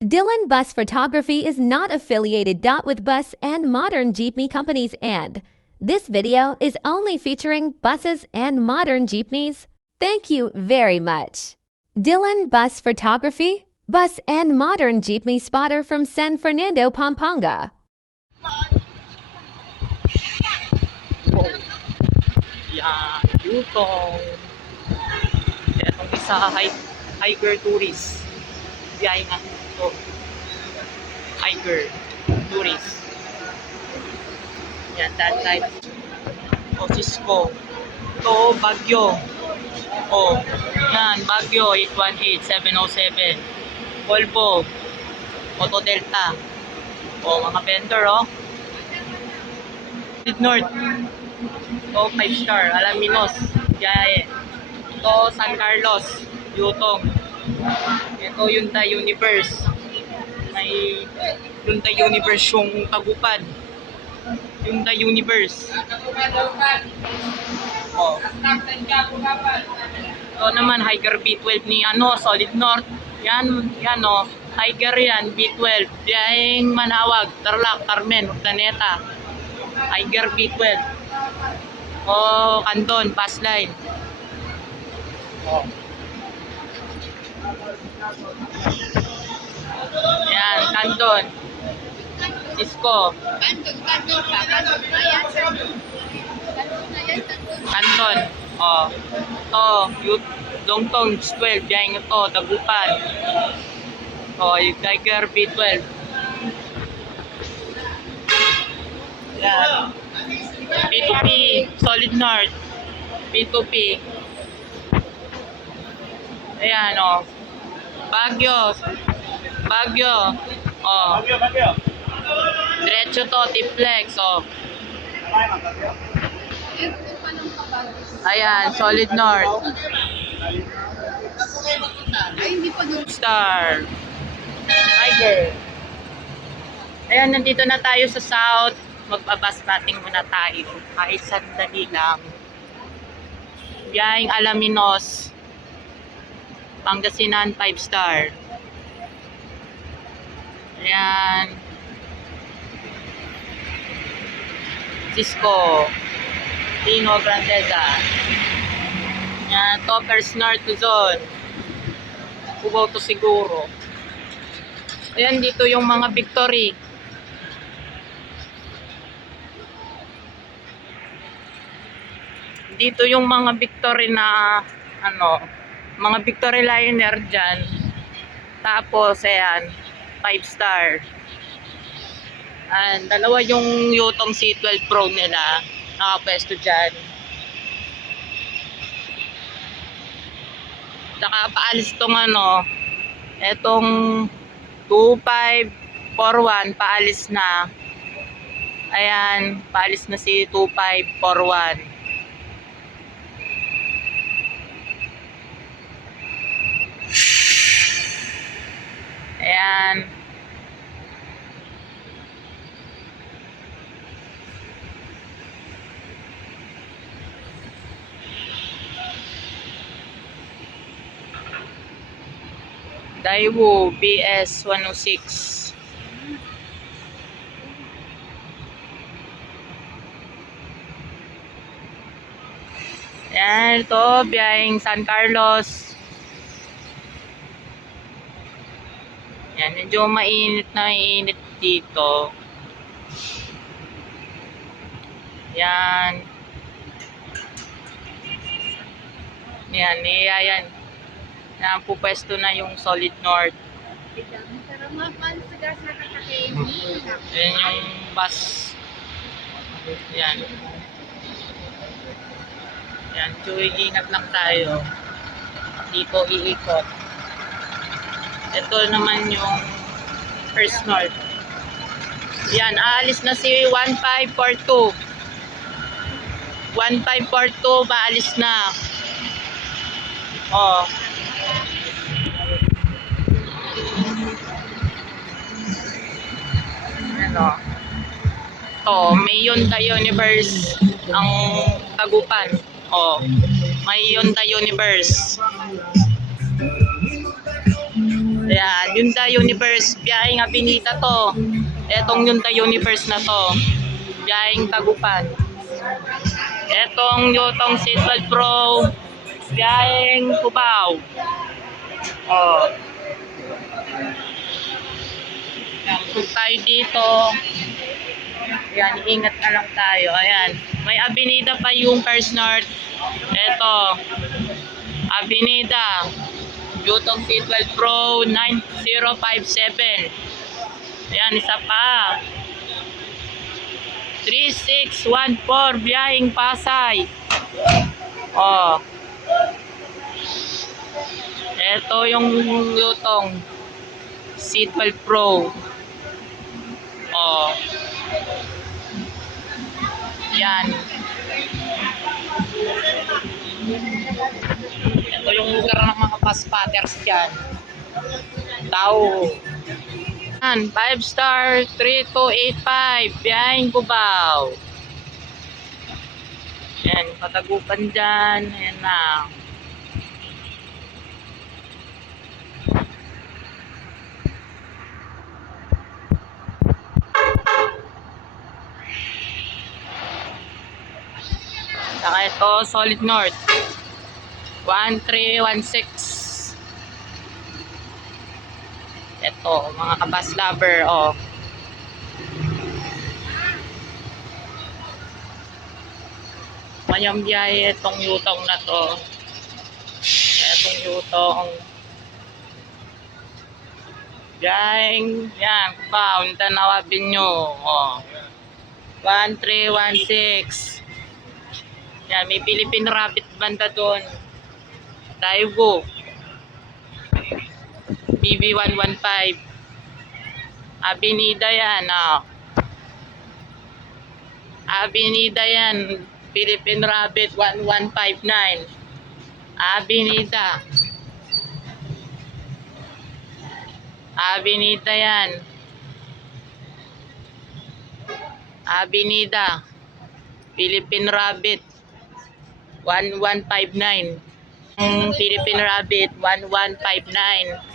Dylan Bus Photography is not affiliated with bus and modern jeepney companies, and this video is only featuring buses and modern jeepneys. Thank you very much. Dylan Bus Photography, bus and modern jeepney spotter from San Fernando, Pampanga. Yan, Yutong. Itong isa, hiker tourist. Biyahe nga ito. Hiker tourist. Yan, that type. O, Cisco. Ito, Baguio. O, yan, Baguio, 818-707. Volvo. Auto Delta. O, mga vendor, o. North. Ito, 5-star. Alaminos. Biyahe. Ito, San Carlos. Yutong. Ito, Hyundai Universe. May Hyundai Universe yung Tagupad. Hyundai Universe. Oh. Ito naman, Hiker B12 ni Solid North. Yan o. Hiker yan, B12. Biyaheng Manawag, Tarlac, Carmen, Urdaneta. Hiker B12. Canton, Passline. Yan, Canton. Cisco. Canton. Dongtong 12. Yan ito, Dagupan. Yung Tiger B12. Yan. B2P, Solid North. B2P. Ayan, Baguio. Baguio. Diretso to, Tiplex, Ayan, Solid North. Star. Tiger. Ayan, nandito na tayo sa South. Magbabas-bating muna tayo. Kahit sandali lang. Biyaheng Alaminos. Pangasinan 5-star. Ayan. Cisco. Tino Grandeza. Ayan. Toppers North Luzon. Cubao to siguro. Ayan, dito yung mga Victory. Dito yung mga Victory na mga Victory liner dyan. Tapos, ayan, 5-star. And dalawa yung Yutong C12 Pro nila. Nakapwesto dyan. Saka paalis tong etong 2541 paalis na. Ayan, paalis na si 2541. Ayan. Daewoo BS 106. Ayan, ito, biyaheng San Carlos. Yan, medyo mainit dito. Yan. Yan. Yan, pupwesto na yung Solid North. Yan yung bus. Yan. Yan, so iingat lang tayo. Dito iikot. Ito naman yung First North. Yan, aalis na si 1542. 1542, maalis na. May Hyundai Universe ang Tagupan. May Hyundai Universe. Ayan, Hyundai Universe, biyaheng Abinita to. Etong Hyundai Universe na to, biyaheng Tagupan. Etong Yutong C12 Pro, biyaheng Cubao. Oh. Yan, kung tayo dito, yan, ingat na lang tayo. Ayan, may Avenida pa yung First North. Eto, Avenida, Yutong C12 Pro 9057. Ayan, isa pa. 3614, biyaheng Pasay. Oh. Ito yung Yutong C12 Pro. Oh. Yan. Ito yung lugar ng mga bus patters dyan. Tao. 5-star 3285, biyaheng Cubao. Yan, Patagupan dyan. Ayan na. Saka ito, Solid North 1316. Ito, mga kabas lover, oh. Manyang biyahe itong Yutong na to. Itong Yutong. Biyaheng, yan, Cubao, Tanawabin nyo, oh. 1316. Yan, may Philippine Rabbit banda doon. Taiwo. BB115. Avenida yan, oh. Avenida yan. Philippine Rabbit 1159. Avenida. Avenida yan. Avenida. Philippine Rabbit 1159. Philippine Rabbit 1159.